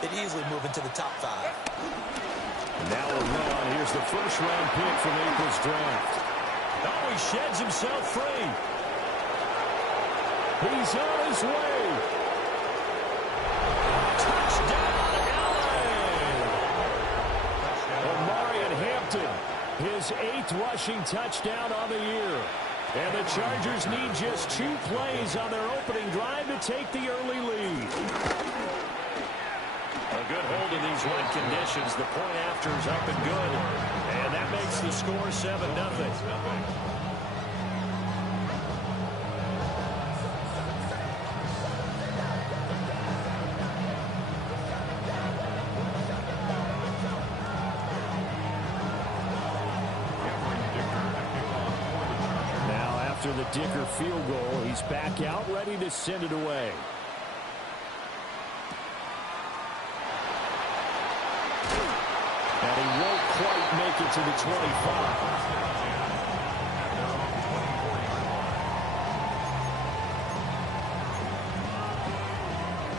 they'd easily move into the top 5. Now a run. Here's the first-round pick from April's draft. Oh, he sheds himself free. He's on his way. Touchdown, LA! Omarion Hampton, his 8th rushing touchdown on the year. And the Chargers need just 2 plays on their opening drive to take the early lead. A good hold in these wet conditions. The point after is up and good. And that makes the score 7-0. After the Dicker field goal, he's back out, ready to send it away. And he won't quite make it to the 25.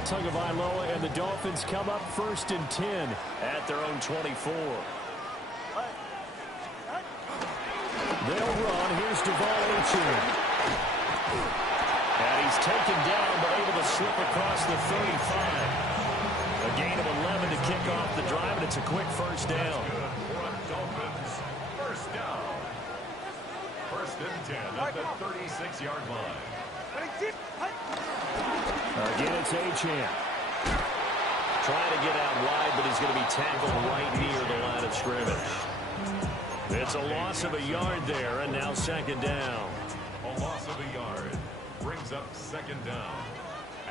Tagovailoa and the Dolphins come up 1st and 10 at their own 24. They'll run. Here's De'Von Achane. And he's taken down, but able to slip across the 35. A gain of 11 to kick off the drive, and it's a quick first down. Dolphins, first down. 1st and 10 at the 36-yard line. Again, it's Achane. Trying to get out wide, but he's going to be tackled right near the line of scrimmage. It's a loss of a yard there, and now 2nd down. A loss of a yard brings up 2nd down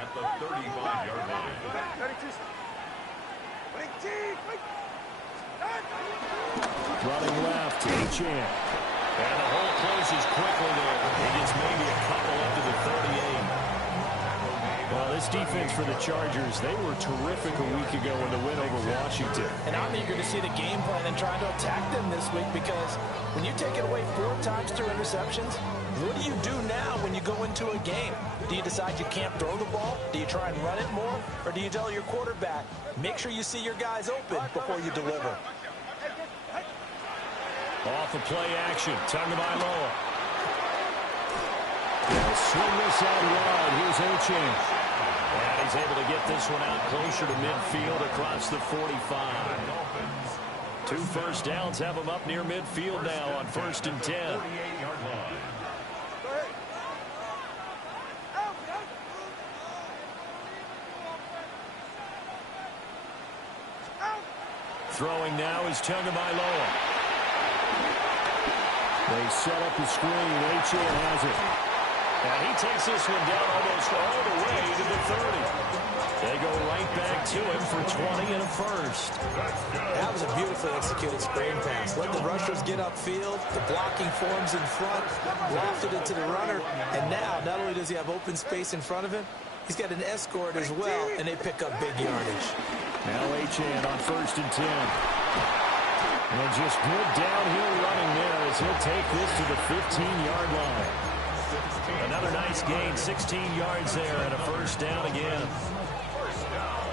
at the 35-yard line. Running left, Achane. And the hole closes quickly there. He gets maybe a couple up to the 38. Well, this defense for the Chargers, they were terrific a week ago in the win over Washington. And I'm eager to see the game plan and trying to attack them this week, because when you take it away 4 times through interceptions, what do you do now when you go into a game? Do you decide you can't throw the ball? Do you try and run it more? Or do you tell your quarterback, make sure you see your guys open before you deliver? Off of play action, Tagovailoa. They'll swing this out wide. Here's Achane. And he's able to get this one out closer to midfield across the 45. 2 first downs have him up near midfield now on 1st and 10. 48-yard line. Throwing now is Tagovailoa. They set up the screen. Achane has it. And he takes this one down almost all the way to the 30. They go right back to him for 20 and a first. That was a beautifully executed screen pass. Let the rushers get upfield. The blocking forms in front. Lofted it to the runner. And now, not only does he have open space in front of him, he's got an escort as well, and they pick up big yardage. Now Achane on 1st and 10. And just good downhill running there as he'll take this to the 15-yard line. Another nice gain, 16 yards there, and a first down again. First down.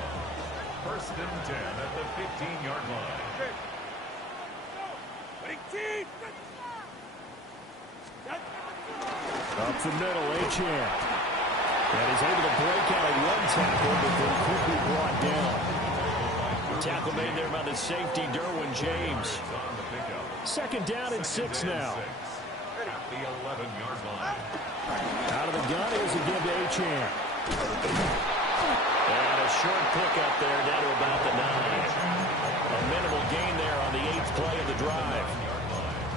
1st and 10 at the 15-yard line. Up the middle, Achane. And he's able to break out a run tackle, but then quickly brought down. Tackle made there by the safety, Derwin James. 2nd down and 6 now. At the 11-yard line. Out of the gun is again to Achane. And a short pickup there down to about the 9. A minimal gain there on the 8th play of the drive.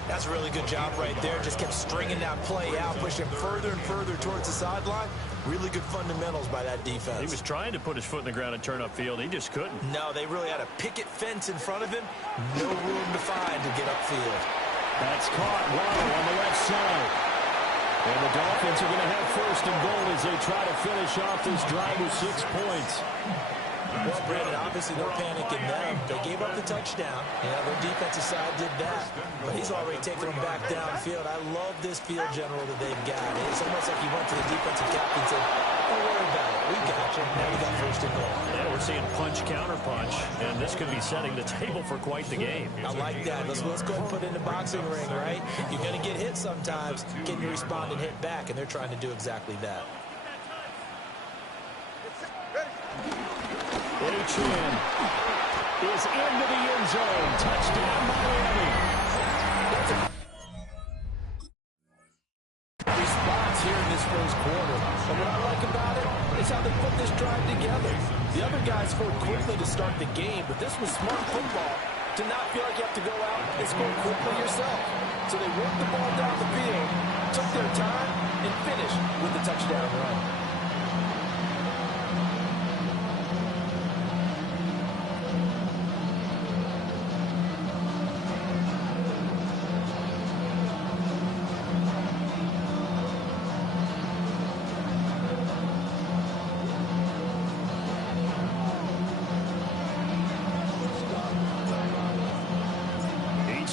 That's a really good job right there. Just kept stringing that play out, pushing further and further towards the sideline. Really good fundamentals by that defense. He was trying to put his foot in the ground and turn upfield. He just couldn't. No, they really had a picket fence in front of him. No room to find to get upfield. That's caught. Waddle on the left side. And the Dolphins are going to have 1st and goal as they try to finish off this drive with 6 points. Well, Brandon, obviously no panic in them. They gave up the touchdown. Yeah, their defensive side did that. But he's already taken them back downfield. I love this field general that they've got. It's almost like he went to the defensive captain and said, Don't worry about it. We got you. Now you got first and goal. Yeah, we're seeing punch, counter punch, and this could be setting the table for quite the game. I like that. Let's go and put it in the boxing ring, right? You're going to get hit sometimes. Can you respond and hit back? And they're trying to do exactly that. Achane is into the end zone. Touchdown, Miami. Response here in this first quarter. And what I like about it is how they put this drive together. The other guys scored quickly to start the game, but this was smart football to not feel like you have to go out and score quickly yourself. So they worked the ball down the field, took their time, and finished with the touchdown run.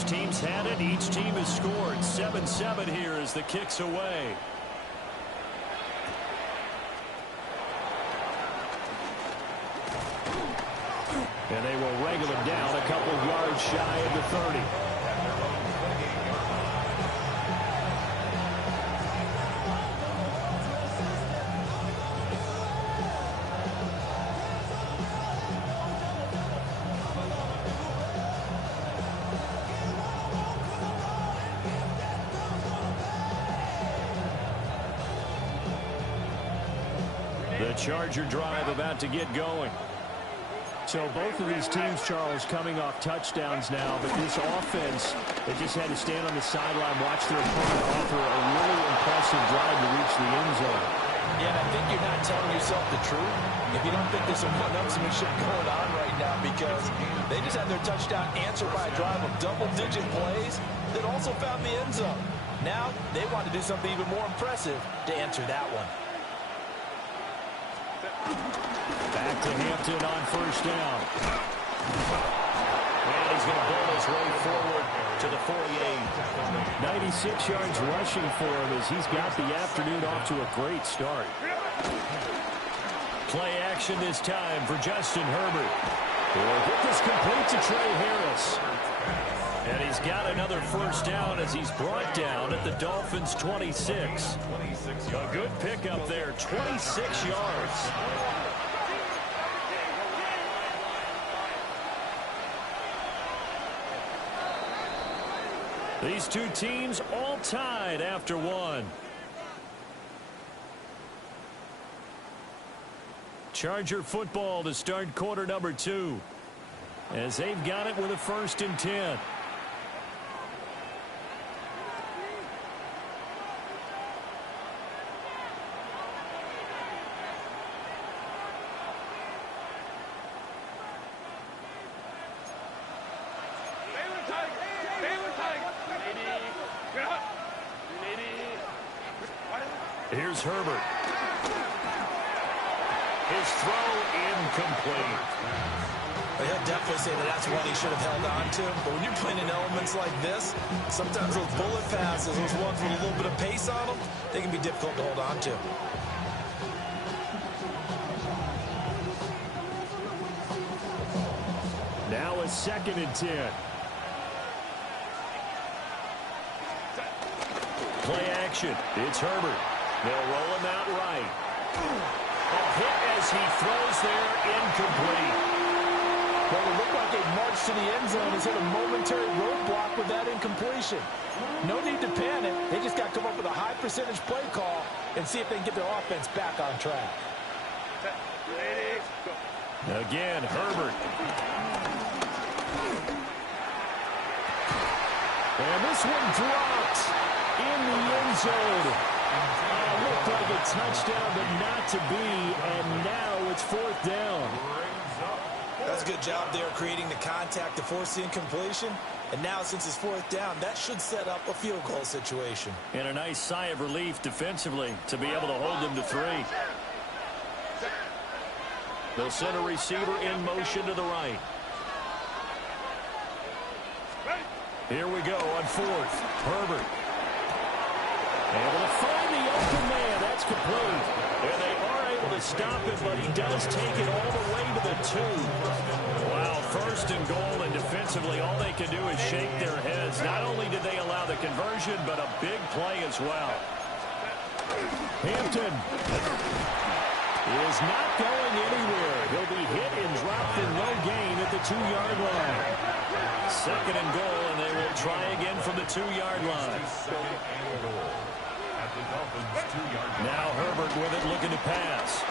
Team's had it. Each team has scored. 7-7 here as the kick's away. And they will wrangle him down a couple yards shy of the 30. The Charger drive about to get going. So both of these teams, Charles, coming off touchdowns now, but this offense, they just had to stand on the sideline, watch their opponent offer a really impressive drive to reach the end zone. Yeah, and I think you're not telling yourself the truth if you don't think there's some one-upsmanship going on right now, because they just had their touchdown answered by a drive of double-digit plays that also found the end zone. Now they want to do something even more impressive to answer that one. Back to Hampton on first down. And he's going to build his way forward to the 48. 96 yards rushing for him as he's got the afternoon off to a great start. Play action this time for Justin Herbert. He'll get this complete to Trey Harris. And he's got another first down as he's brought down at the Dolphins' 26. A good pickup there, 26 yards. These two teams all tied after one. Charger football to start quarter number 2, as they've got it with a 1st and 10. Here's Herbert. His throw incomplete. Well, he'll definitely say that that's one he should have held on to. But when you're playing in elements like this, sometimes those bullet passes, those ones with a little bit of pace on them, they can be difficult to hold on to. Now a 2nd and 10. Play action. It's Herbert. They'll roll him out right. A hit as he throws there, incomplete. Well, it looked like a march to the end zone has hit a momentary roadblock with that incompletion. No need to panic. They just got to come up with a high percentage play call and see if they can get their offense back on track. Again, Herbert. And this one dropped in the end zone. Looked like a touchdown, but not to be, and now it's 4th down. That's a good job there creating the contact to force the incompletion. And now, since it's 4th down, that should set up a field goal situation. And a nice sigh of relief defensively to be able to hold them to 3. They'll send a receiver in motion to the right. Here we go on 4th. Herbert. Able to find the open man. That's complete. And they are able to stop it, but he does take it all the way to the 2. Wow, first and goal, and defensively, all they can do is shake their heads. Not only did they allow the conversion, but a big play as well. Hampton is not going anywhere. He'll be hit and dropped for no gain at the 2-yard line. Second and goal, and they will try again from the 2-yard line. Now Herbert with it, looking to pass.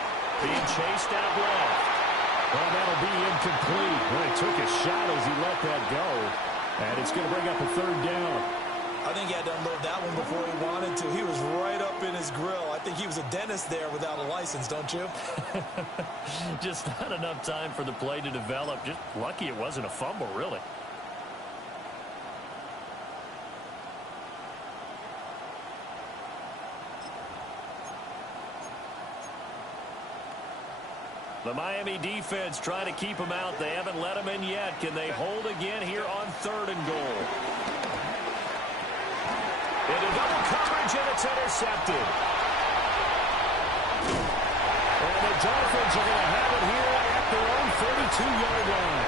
Being chased out left. Well, that'll be incomplete. Well, he took a shot as he let that go. And it's going to bring up a 3rd down. I think he had to unload that one before he wanted to. He was right up in his grill. I think he was a dentist there without a license, don't you? Just not enough time for the play to develop. Just lucky it wasn't a fumble, really. The Miami defense trying to keep him out. They haven't let him in yet. Can they hold again here on 3rd and goal? Into double coverage, and it's intercepted. And the Dolphins are going to have it here at their own 32-yard line.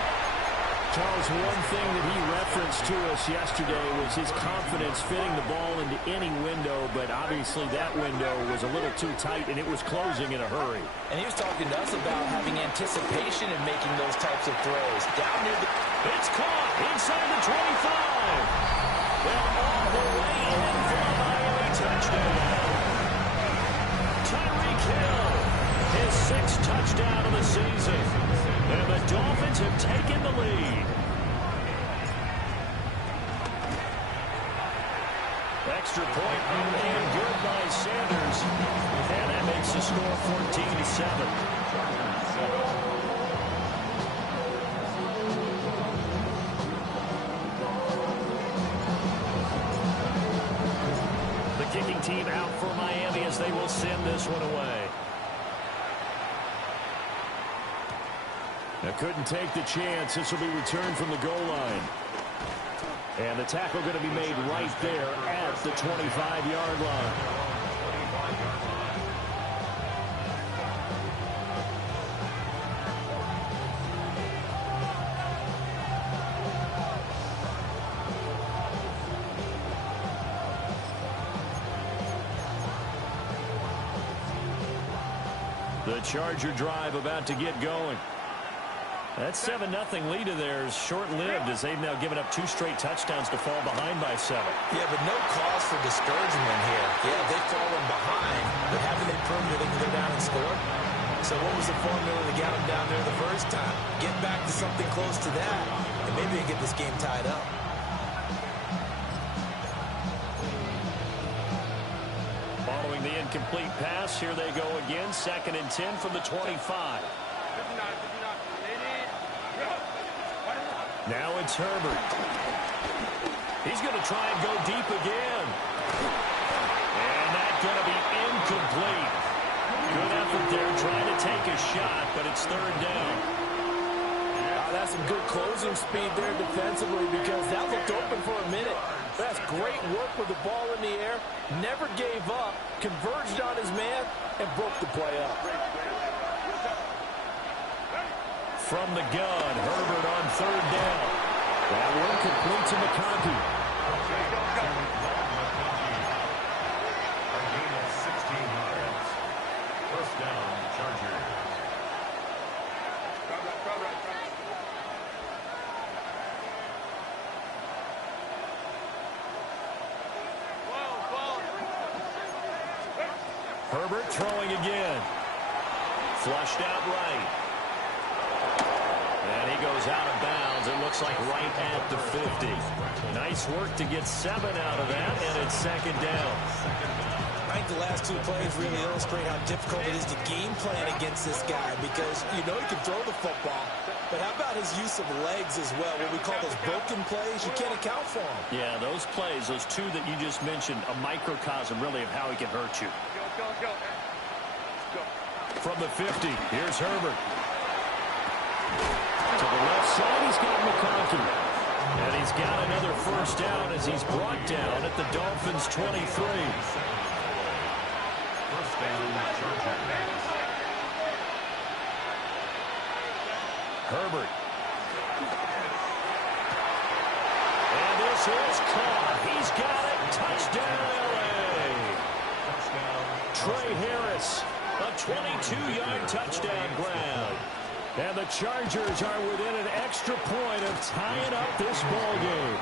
Charles, one thing that he referenced to us yesterday was his confidence fitting the ball into any window, but obviously that window was a little too tight, and it was closing in a hurry. And he was talking to us about having anticipation in making those types of throws. Down near the... It's caught inside the 25. They're all the way in for a Miami touchdown. Tyreek Hill, his 6th touchdown of the season. And the Dolphins have taken the lead. Extra point and good by Sanders. And that makes the score 14-7. Kicking team out for Miami as they will send this one away. Now couldn't take the chance. This will be returned from the goal line. And the tackle going to be made right there at the 25-yard line. The Charger drive about to get going. That 7-0 lead of theirs short-lived as they've now given up 2 straight touchdowns to fall behind by 7. Yeah, but no cause for discouragement here. Yeah, they've fallen behind, but haven't they proven that they can go down and score? So what was the formula to get them down there the first time? Get back to something close to that, and maybe they get this game tied up. Following the incomplete pass, here they go again. 2nd and 10 from the 25. Now it's Herbert. He's going to try and go deep again. And that's going to be incomplete. Good effort there trying to take a shot, but it's 3rd down. That's some good closing speed there defensively because that looked open for a minute. That's great work with the ball in the air. Never gave up, converged on his man, and broke the play up. From the gun, Herbert on 3rd down. That one complete to McConkey. A gain of 16 yards. First down, Chargers. Herbert throwing again. Flushed out right. And he goes out of bounds. It looks like right at the 50. Nice work to get 7 out of that, and it's 2nd down. I think the last 2 plays really illustrate how difficult it is to game plan against this guy because you know he can throw the football, but how about his use of legs as well? What we call those broken plays, you can't account for them. Yeah, those plays, those 2 that you just mentioned, a microcosm really of how he can hurt you. From the 50, here's Herbert. To the left side, he's got McConkey. And he's got another first down as he's brought down at the Dolphins' 23. First down, Chargers. Herbert. And this is caught. He's got it. Touchdown, L.A. Trey Harris, a 22-yard touchdown grab. And the Chargers are within an extra point of tying up this ball game.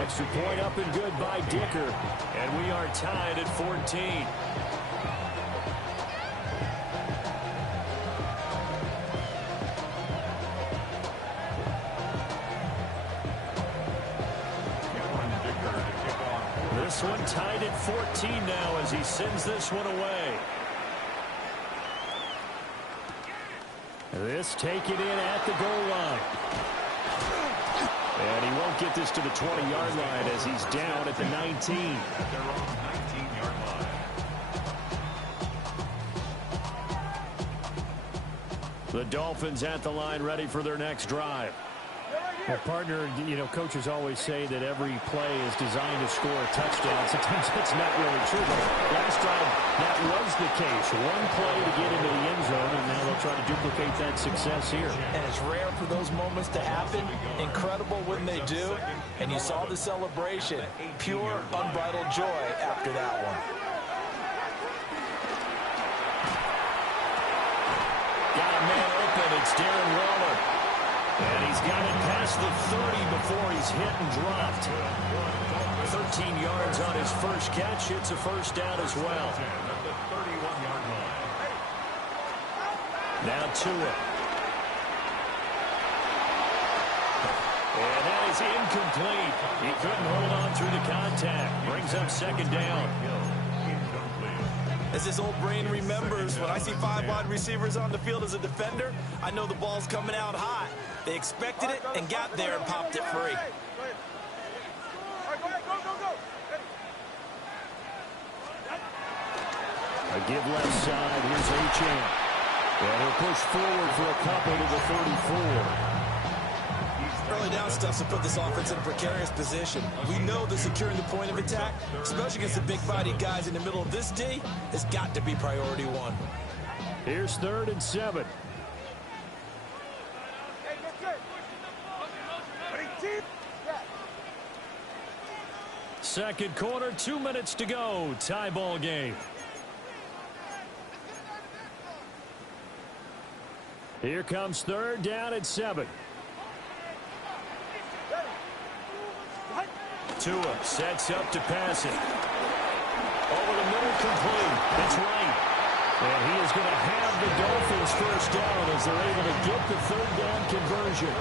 Extra point up and good by Dicker. And we are tied at 14. This one tied at 14 now as he sends this one away. This taken in at the goal line. And he won't get this to the 20-yard line as he's down at the 19. At their own 19-yard line. The Dolphins at the line ready for their next drive. Well, partner, you know, coaches always say that every play is designed to score a touchdown. Sometimes that's not really true, but last drive, that was the case. One play to get into the end zone, and now they'll try to duplicate that success here. And it's rare for those moments to happen. Incredible when they do. And you saw the celebration. Pure, unbridled joy after that one. Got a man open. It's Darren Waller. And he's got it past the 30 before he's hit and dropped. 13 yards on his first catch. It's a first down as well. Now Tua. And that is incomplete. He couldn't hold on through the contact. Brings up second down. As this old brain remembers, when I see 5 wide receivers on the field as a defender, I know the ball's coming out hot. They expected it and got there and popped it free. A give left side. Here's Achane. And he'll push forward for a couple to the 34. Early down stuff to put this offense in a precarious position. We know that securing the point of attack, especially against the big body guys in the middle of this D, has got to be priority one. Here's 3rd and 7. Second quarter, 2 minutes to go. Tie ball game. Here comes 3rd down at 7. Tua sets up to pass it. Over the middle, complete. It's right. And he is going to have the Dolphins first down as they're able to get the 3rd down conversion.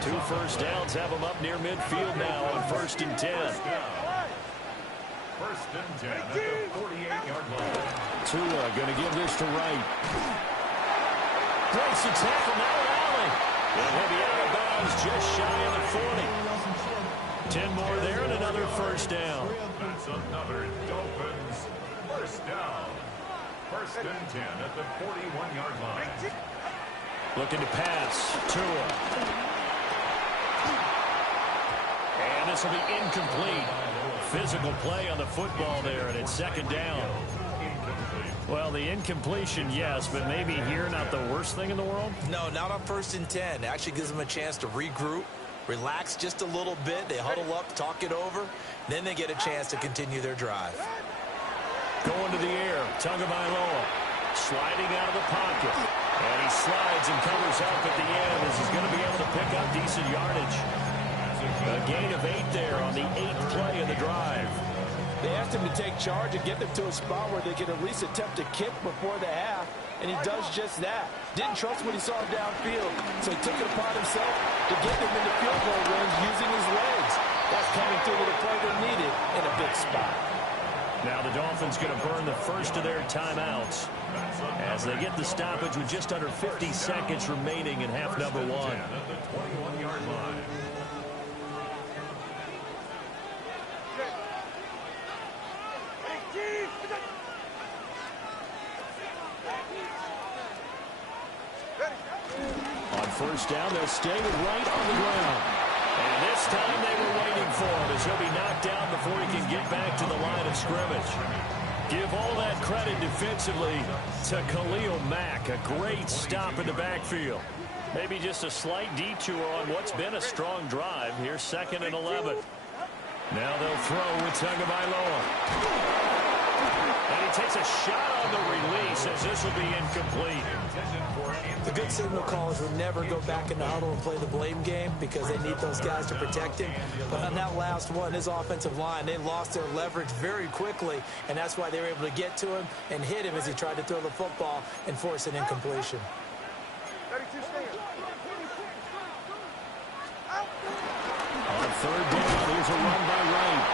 2 first downs have them up near midfield now on 1st and 10. 1st and 10 at the 48-yard line. Tua going to give this to Wright. Breaks the tackle, now Allen. And he'll be out of bounds just shy of the 40. 10 more there and another first down. That's another Dolphins first down. 1st and 10 at the 41-yard line. Looking to pass. Tua. And this will be incomplete. Physical play on the football there, and it's 2nd down. Well, the incompletion, yes, but maybe here not the worst thing in the world? No, not on 1st and 10. It actually gives them a chance to regroup, relax just a little bit. They huddle up, talk it over. Then they get a chance to continue their drive. Going to the air, Tagovailoa sliding out of the pocket. And he slides and covers up at the end as he's going to be able to pick up decent yardage. A gain of 8 there on the 8th play of the drive. They asked him to take charge and get them to a spot where they could at least attempt a kick before the half, and he does just that. Didn't trust what he saw downfield, so he took it upon himself to get them into field goal range using his legs. That's coming through with a play they needed in a big spot. Now the Dolphins going to burn the first of their timeouts as they get the stoppage with just under 50 seconds remaining in half number 1. At the 21-yard line. On first down, they'll stay with Wright on the ground. And this time they were waiting for him as he'll be knocked down before he can get back to the line of scrimmage. Give all that credit defensively to Khalil Mack. A great stop in the backfield. Maybe just a slight detour on what's been a strong drive. Here's 2nd and 11. Now they'll throw with Tagovailoa. And he takes a shot on the release as this will be incomplete. The good signal callers would never go back in the huddle and play the blame game because they need those guys to protect him. But on that last one, his offensive line, they lost their leverage very quickly, and that's why they were able to get to him and hit him as he tried to throw the football and force an incompletion. On 3rd down, here's a run by Wright.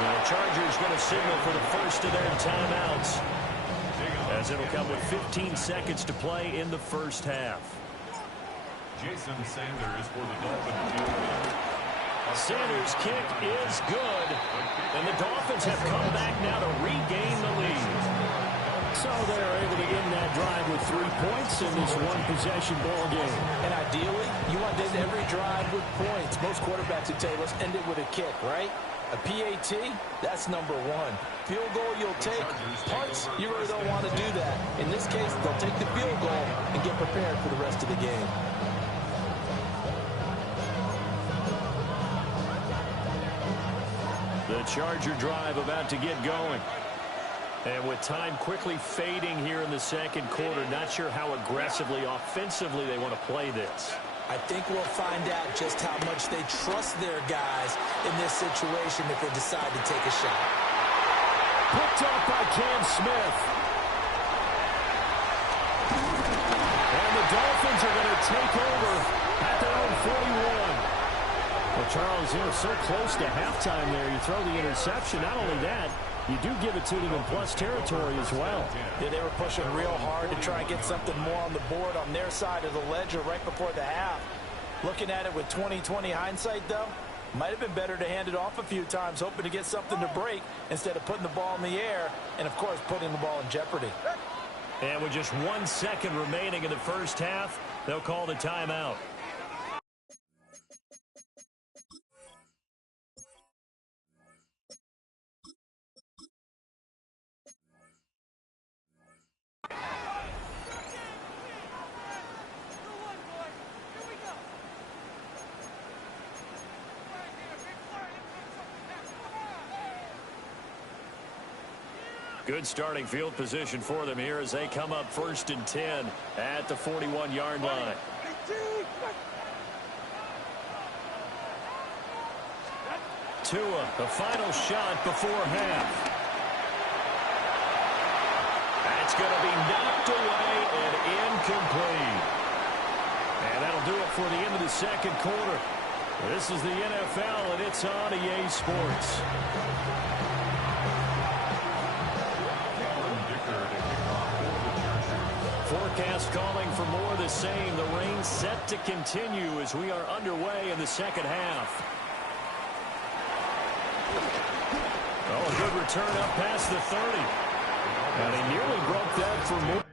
The Chargers going to signal for the first of their timeouts, as it'll come with 15 seconds to play in the first half. Jason Sanders for the Dolphins. Sanders' kick is good, and the Dolphins have come back now to regain the lead. So they're able to end that drive with 3 points in this one-possession ball game. And ideally, you want to end every drive with points. Most quarterbacks would tell you, let's end it with a kick, right? A PAT, that's number 1. Field goal you'll take. Punts, you really don't want to do that. In this case, they'll take the field goal and get prepared for the rest of the game. The Charger drive about to get going. And with time quickly fading here in the second quarter, not sure how aggressively, offensively they want to play this. I think we'll find out just how much they trust their guys in this situation if they decide to take a shot. Picked off by Cam Smith. And the Dolphins are going to take over at their own 41. Well, Charles, so close to halftime there. You throw the interception. Not only that, you do give it to them in plus territory as well. Yeah, they were pushing real hard to try and get something more on the board on their side of the ledger right before the half. Looking at it with 20/20 hindsight, though, might have been better to hand it off a few times, hoping to get something to break instead of putting the ball in the air and, of course, putting the ball in jeopardy. And with just 1 second remaining in the first half, they'll call the timeout. Good starting field position for them here as they come up 1st and 10 at the 41-yard line. Tua, the final shot before half. That's going to be knocked away and incomplete. And that'll do it for the end of the second quarter. This is the NFL, and it's on EA Sports. Forecast calling for more of the same. The rain set to continue as we are underway in the second half. Oh, a good return up past the 30. And he nearly broke that for more.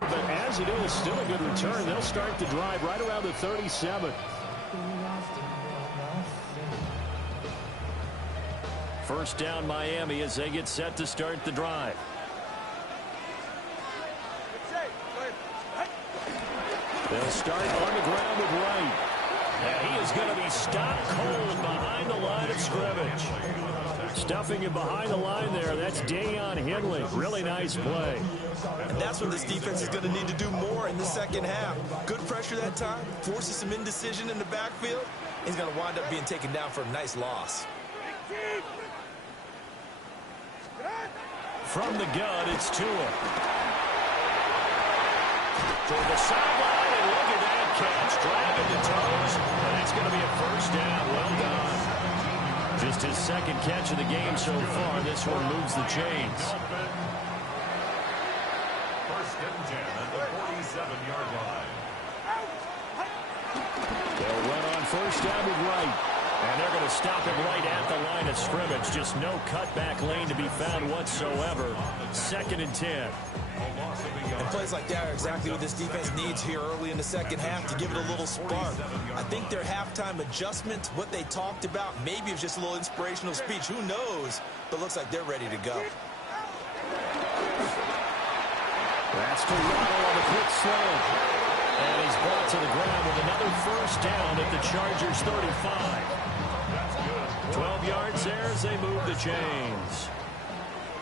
But as it is, still a good return. They'll start the drive right around the 37. First down, Miami, as they get set to start the drive. They'll start on the ground with Wright. And he is going to be stopped cold behind the line of scrimmage. Stuffing him behind the line there. That's Daiyan Henley. Really nice play. And that's what this defense is going to need to do more in the second half. Good pressure that time. Forces some indecision in the backfield. He's going to wind up being taken down for a nice loss. From the gun, it's Tua. Toward the sideline, and look at that catch. Dragging the toes. And that's going to be a first down. Well done. Just his second catch of the game so far. This one moves the chains. First and 10 right. And they're going to stop him right at the line of scrimmage. Just no cutback lane to be found whatsoever. 2nd and 10. And plays like that are exactly what this defense needs here early in the second half to give it a little spark. I think their halftime adjustment, what they talked about, maybe it's just a little inspirational speech. Who knows? But looks like they're ready to go. That's to Waddle on the quick slant. And he's brought to the ground with another first down at the Chargers 35. 12 yards there as they move the chains.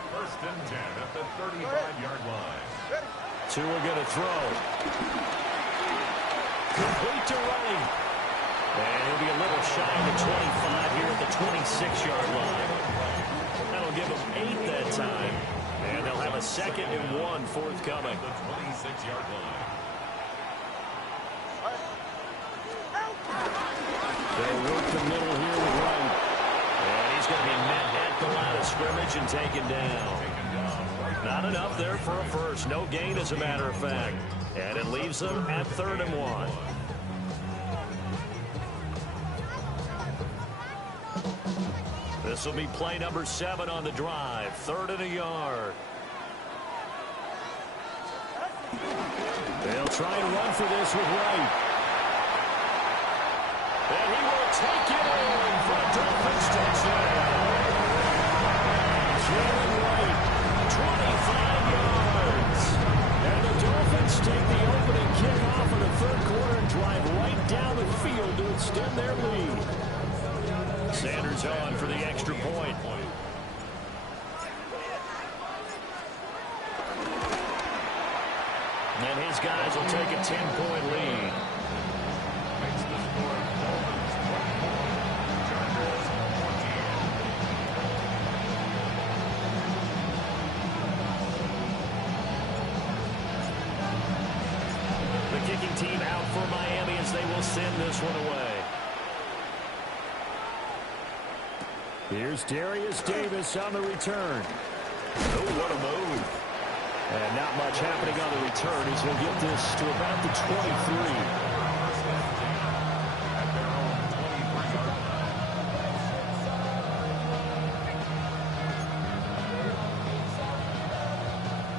1st and 10 at the 35-yard line. Tua going to throw. Complete to Running. And he'll be a little shy of the 25 here at the 26-yard line. That'll give him 8 that time. And they'll have a 2nd and 1 forthcoming. The 26-yard line. They'll work the middle here with Wright. And he's going to be met at the line of scrimmage and taken down. Not enough there for a first. No gain, as a matter of fact. And it leaves them at 3rd and 1. This will be play number 7 on the drive. 3rd and a yard. They'll try and run for this with Wright. And he will take it in for a Dolphins touchdown. Jalen Wright, 25 yards. And the Dolphins take the opening kickoff of the 3rd quarter and drive right down the field to extend their lead. Sanders on for the extra point. And his guys will take a 10-point lead. Makes the score Dolphins 20, Chargers 14. The kicking team out for Miami as they will send this one away. Here's Darius Davis on the return. Oh, what a move. And not much happening on the return as he'll get this to about the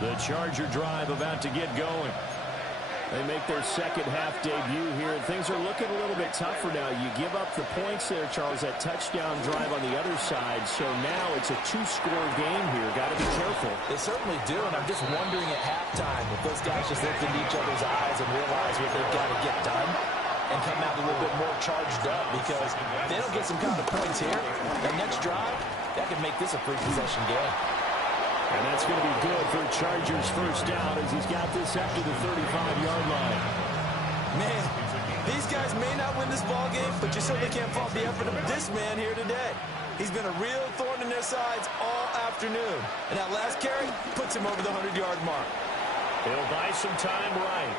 23. The Charger drive about to get going. They make their second half debut here, and things are looking a little bit tougher now. You give up the points there, Charles, that touchdown drive on the other side. So now it's a 2-score game here. Got to be careful. They certainly do, and I'm just wondering at halftime if those guys just looked into each other's eyes and realize what they've got to get done and come out a little bit more charged up, because if they don't get some kind of points here, that next drive, that could make this a free possession game. And that's going to be good for Chargers first down as he's got this after the 35-yard line. Man, these guys may not win this ball game, but you certainly can't fault the effort of this man here today. He's been a real thorn in their sides all afternoon. And that last carry puts him over the 100-yard mark. He'll buy some time right.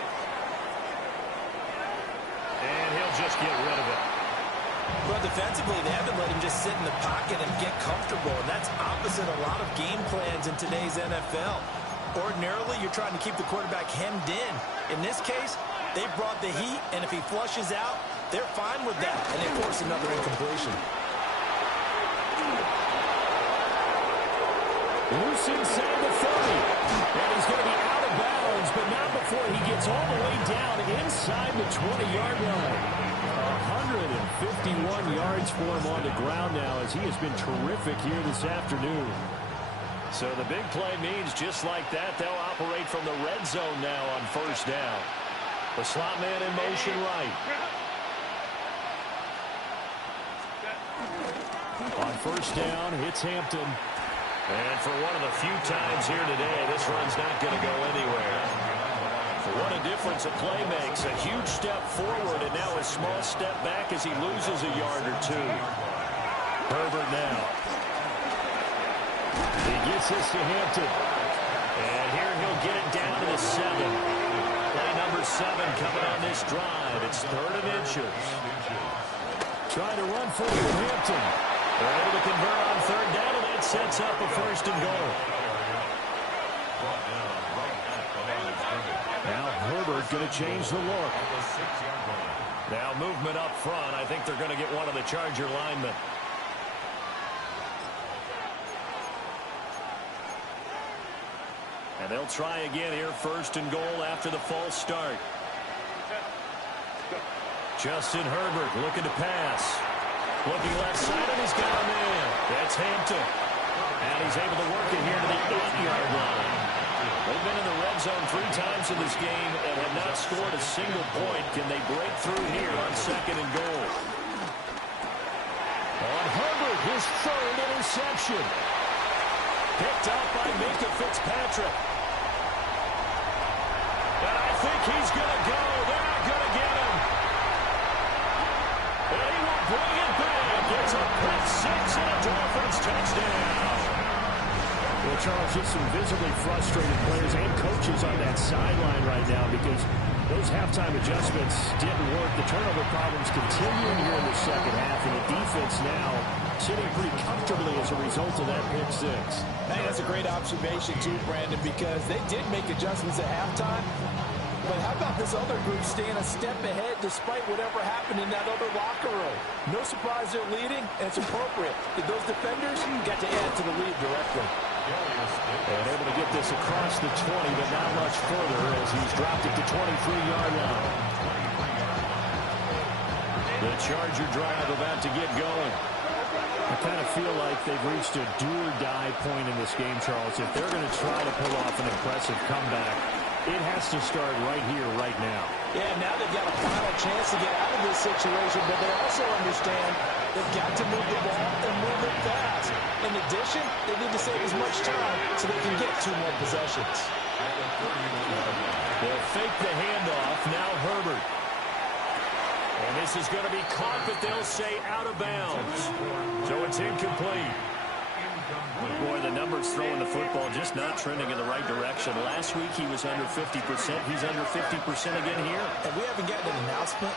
And he'll just get rid of it. Well, defensively, they haven't let him just sit in the pocket and get comfortable, and that's opposite a lot of game plans in today's NFL. Ordinarily, you're trying to keep the quarterback hemmed in. In this case, they brought the heat, and if he flushes out, they're fine with that, and they force another incompletion. Loose inside the 30, and he's going to be out of bounds, but not before he gets all the way down inside the 20-yard line. 151 yards for him on the ground now as he has been terrific here this afternoon. So the big play means just like that, they'll operate from the red zone now on first down. The slot man in motion right. On first down, it's Hampton. And for one of the few times here today, this run's not going to go anywhere. What a difference a play makes. A huge step forward and now a small step back as he loses a yard or two. Herbert now. He gets this to Hampton. And here he'll get it down to the 7. Play number 7 coming on this drive. It's 3rd and inches. Trying to run for Hampton. They're able to convert on 3rd down, and that sets up a 1st and goal. Now Herbert going to change the look. Now movement up front. I think they're going to get one of the Charger linemen. And they'll try again here, first and goal after the false start. Justin Herbert looking to pass. Looking left side, and he's got a man. That's Hampton. And he's able to work it here to the 8-yard line. They've been in the red zone 3 times in this game and have not scored a single point. Can they break through here on second and goal? On Herbert, his 3rd interception. Picked up by Minkah Fitzpatrick. And I think he's going to go. They're not going to get him. And he will bring it back. It's a pick 6 and a Dolphins touchdown. Well, Charles, just some visibly frustrated players and coaches on that sideline right now because those halftime adjustments didn't work. The turnover problems continuing here in the second half, and the defense now sitting pretty comfortably as a result of that pick 6. Hey, that's a great observation, too, Brandon, because they did make adjustments at halftime. But how about this other group staying a step ahead despite whatever happened in that other locker room? No surprise they're leading, and it's appropriate. Those defenders got to add to the lead directly. And able to get this across the 20, but not much further as he's dropped it to 23-yard line. The Charger drive about to get going. I kind of feel like they've reached a do-or-die point in this game, Charles. If they're going to try to pull off an impressive comeback, it has to start right here, right now. Yeah, now they've got a final chance to get out of this situation, but they also understand they've got to move the ball and move it fast. In addition, they need to save as much time so they can get 2 more possessions. They'll fake the handoff. Now Herbert. And this is going to be caught, but they'll say out of bounds. So it's incomplete. Boy, the numbers throwing the football just not trending in the right direction. Last week he was under 50%. He's under 50% again here. And we haven't gotten an announcement,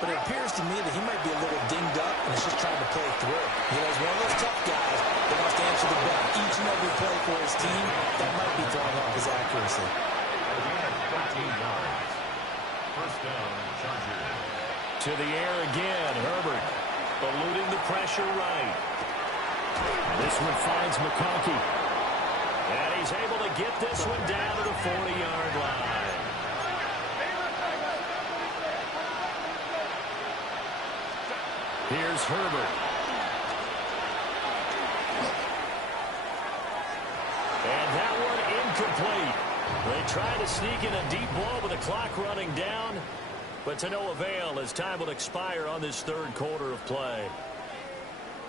but it appears to me that he might be a little dinged up and is just trying to play through. You know, he's one of those tough guys that wants to answer the bell each and every play for his team. That might be throwing off his accuracy. 13 yards. First down, Chargers. To the air again, Herbert. Eluding the pressure right. This one finds McConkey. And he's able to get this one down to the 40-yard line. Here's Herbert. And that one incomplete. They try to sneak in a deep ball with the clock running down, but to no avail as time will expire on this 3rd quarter of play.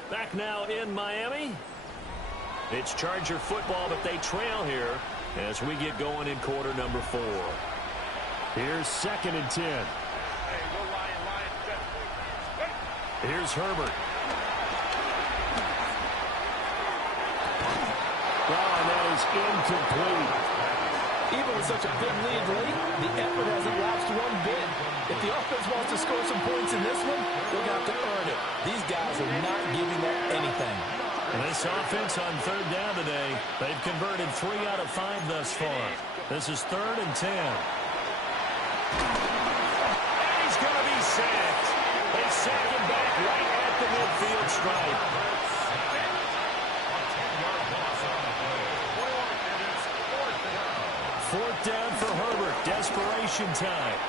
Back now in Miami. It's Charger football, but they trail here as we get going in quarter number 4. Here's 2nd and 10. Here's Herbert. Oh, and that is incomplete. Even with such a big lead late, the effort hasn't lapsed one bit. If the offense wants to score some points in this one, they're going to have to earn it. These guys are not giving up anything. And this offense on 3rd down today, they've converted 3 out of 5 thus far. This is 3rd and 10. And he's going to be sacked. They sack him back right at the midfield stripe. Fourth down for Herbert. Desperation time.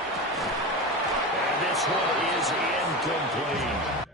And this one is incomplete.